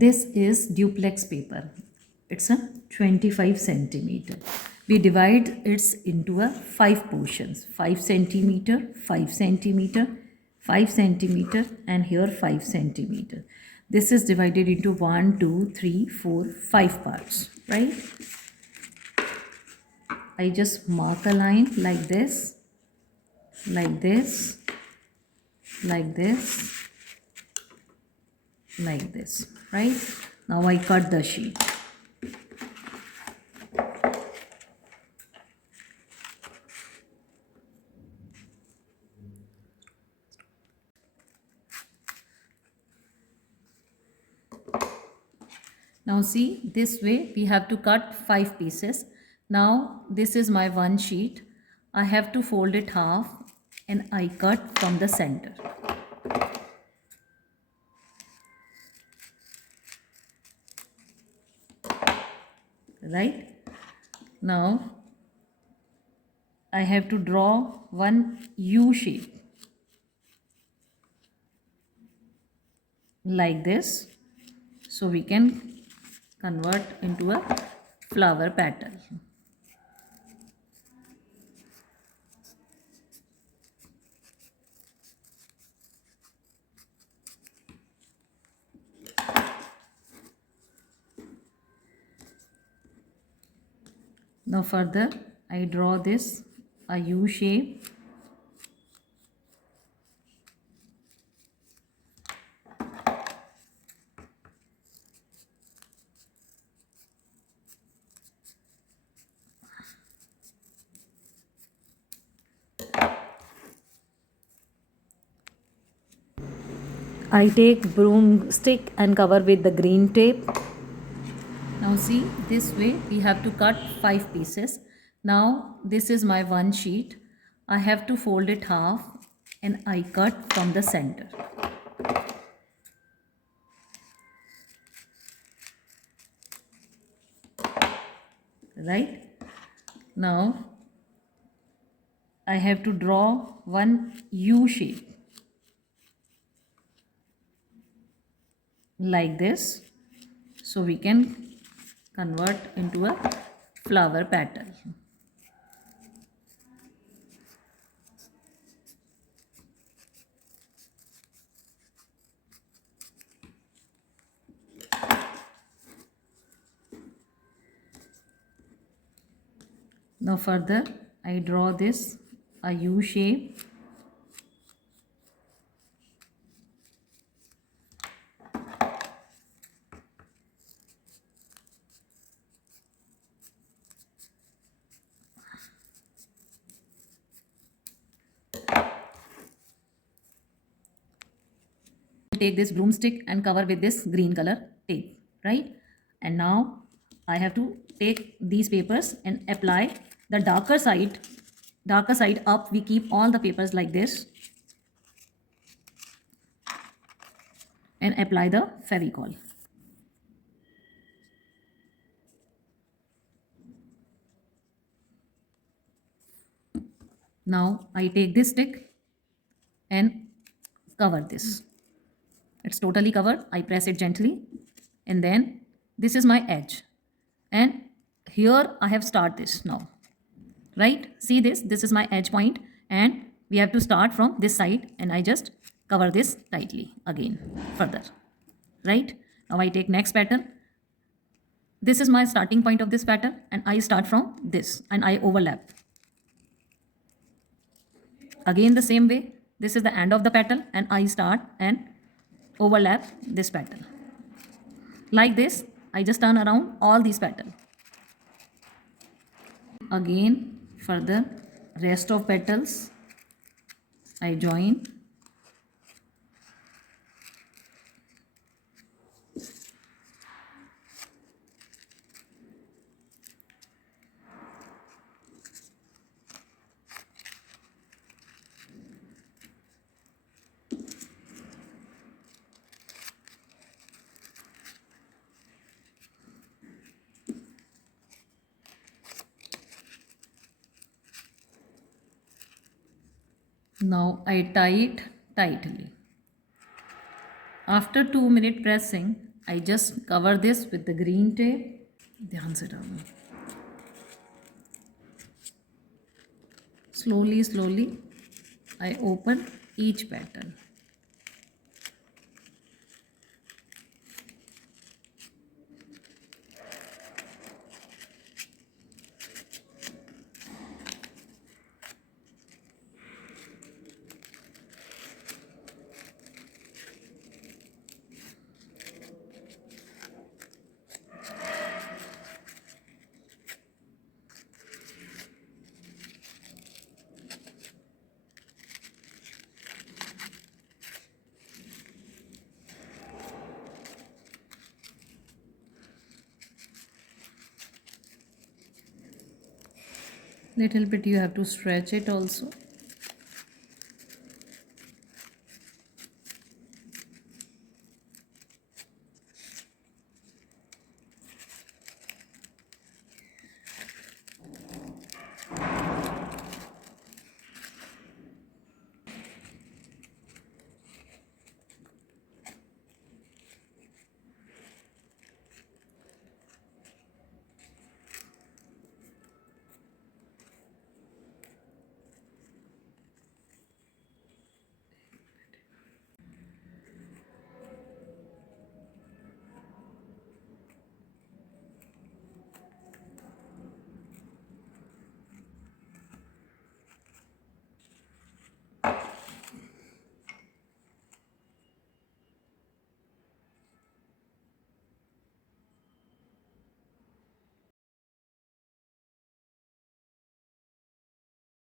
This is duplex paper. It's a 25 centimeter. We divide it into a 5 portions. 5 centimeter, 5 centimeter, 5 centimeter, and here 5 centimeter. This is divided into 1, 2, 3, 4, 5 parts, right? I just mark a line like this, like this, like this, like this, right? Now I cut the sheet. Now see, this way we have to cut 5 pieces. Now this is my one sheet. I have to fold it half and I cut from the center. Right? Now I have to draw one U shape like this, so we can convert into a flower pattern. Now further I draw this a U shape. I take broomstick and cover with the green tape. Now see, this way we have to cut 5 pieces. Now this is my one sheet. I have to fold it half and I cut from the center. Right? Now I have to draw one U shape like this, so we can convert into a flower pattern. Now further I draw this a U shape. Take this broomstick and cover with this green color tape, right? And now I have to take these papers and apply the darker side up. We keep all the papers like this and apply the Fevicol. Now I take this stick and cover this. It's totally covered. I press it gently and then this is my edge, and here I have start this now, right? See this is my edge point and we have to start from this side, and I just cover this tightly again further, right? Now I take next pattern. This is my starting point of this pattern and I start from this and I overlap. Again the same way, this is the end of the petal and I start and overlap this petal. Like this, I just turn around all these petals. Again, further, rest of petals I join. Now I tie it tightly. After 2 minute pressing, I just cover this with the green tape. ध्यान से डालना. Slowly I open each pattern. Little bit you have to stretch it also.